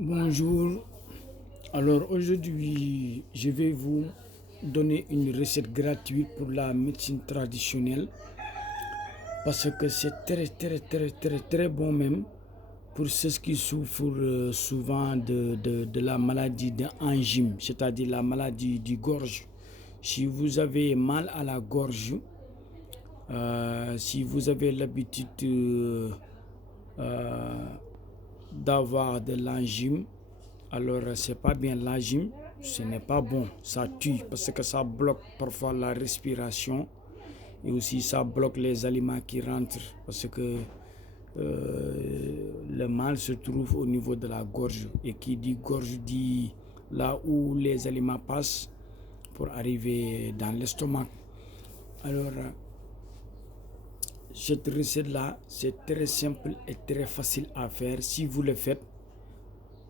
Bonjour. Alors aujourd'hui, je vais vous donner une recette gratuite pour la médecine traditionnelle parce que c'est très bon même pour ceux qui souffrent souvent de la maladie d'angine, c'est-à-dire la maladie du gorge. Si vous avez mal à la gorge, si vous avez l'habitude d'avoir de l'angine, alors c'est pas bien l'angine, ce n'est pas bon, ça tue parce que ça bloque parfois la respiration et aussi ça bloque les aliments qui rentrent parce que le mal se trouve au niveau de la gorge et qui dit gorge dit là où les aliments passent pour arriver dans l'estomac. Alors cette recette-là, c'est très simple et très facile à faire. Si vous le faites,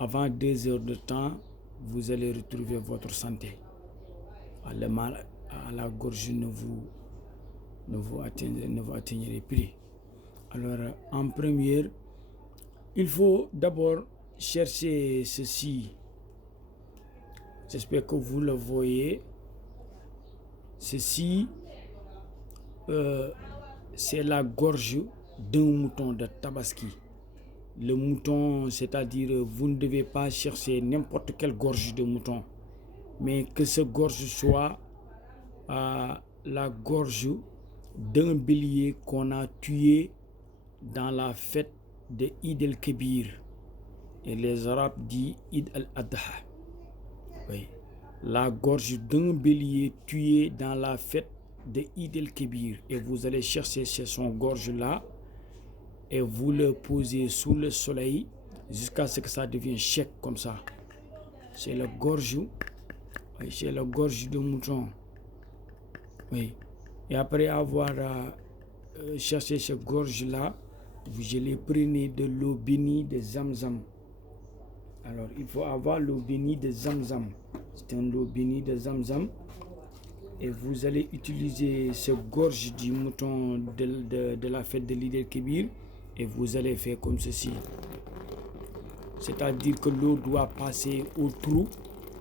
avant 2 heures de temps, vous allez retrouver votre santé. Le mal à la gorge ne vous atteindrez plus. Alors, en première, il faut d'abord chercher ceci. J'espère que vous le voyez. Ceci, c'est la gorge d'un mouton de Tabaski. Le mouton, c'est-à-dire vous ne devez pas chercher n'importe quelle gorge de mouton, mais que ce gorge soit la gorge d'un bélier qu'on a tué dans la fête de Eid el-Kébir. Et les Arabes disent Eid al-Adha. Oui. La gorge d'un bélier tué dans la fête de Eid el-Kébir. Et vous allez chercher son gorge-là et vous le posez sous le soleil jusqu'à ce que ça devienne sec comme ça. C'est la gorge, oui, c'est la gorge de mouton. Oui. Et après avoir cherché cette gorge-là, vous allez prendre de l'eau bénie de Zamzam. Alors, il faut avoir l'eau bénie de Zamzam. C'est une eau bénie de Zamzam. Et vous allez utiliser cette gorge du mouton de la fête de l'Eid el-Kébir. Et vous allez faire comme ceci. C'est-à-dire que l'eau doit passer au trou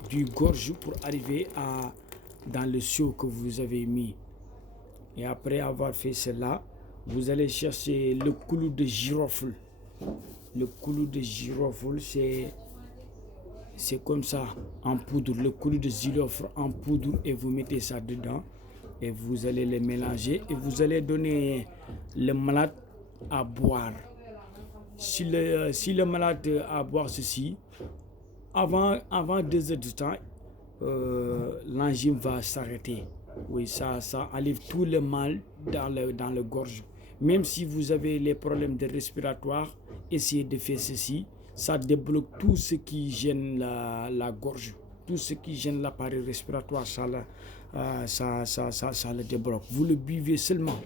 du gorge pour arriver dans le seau que vous avez mis. Et après avoir fait cela, vous allez chercher le clou de girofle. Le clou de girofle, c'est comme ça, en poudre. Le clou de girofle en poudre et vous mettez ça dedans. Et vous allez les mélanger et vous allez donner le malade à boire. Si le malade a à boire ceci, avant 2 heures de temps, l'angine va s'arrêter. Oui, ça enlève tout le mal dans le gorge. Même si vous avez les problèmes de respiratoire, essayez de faire ceci. Ça débloque tout ce qui gêne la gorge. Tout ce qui gêne l'appareil respiratoire, ça le débloque. Vous le buvez seulement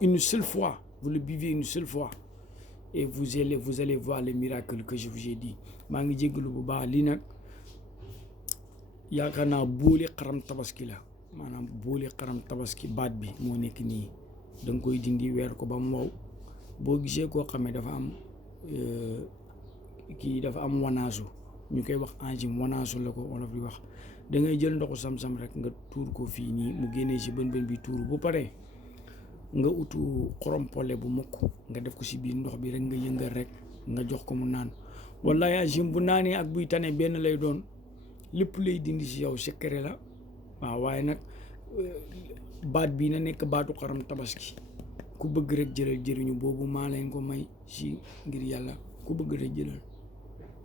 une seule fois. Vous le buvez une seule fois. Et vous allez voir le miracle que je vous ai dit. maa ngi jégalu bu baax lii nag yaakaar naa booli xaram tabaski la maanaam booli xaram tabaski baat bi moo nekk nii da nga koy dindi weer ko ba mu wow boo gisee koo xamee dafa am wanaasu ñu koy wax angine wanaasu la ko wolof di wax da ngay jël ndoxu sam-sam rek nga tuur ko fii nii mu génnee si bën bi tuuru bu paree nga utu xorompole bu mukk nga def ko si biir ndox bi rek nga yëngal rek nga jox ko mu naan wallahi angine bu naanee ak buy tane benn lay doon lépp lay dindi si yow secret la waaw waaye nag baat bi na nekk baatu xaram tabaski ku bëgg rek jëlal jëriñu boobu maa leen ko may si ngir yàlla ku bëgg rek jëlal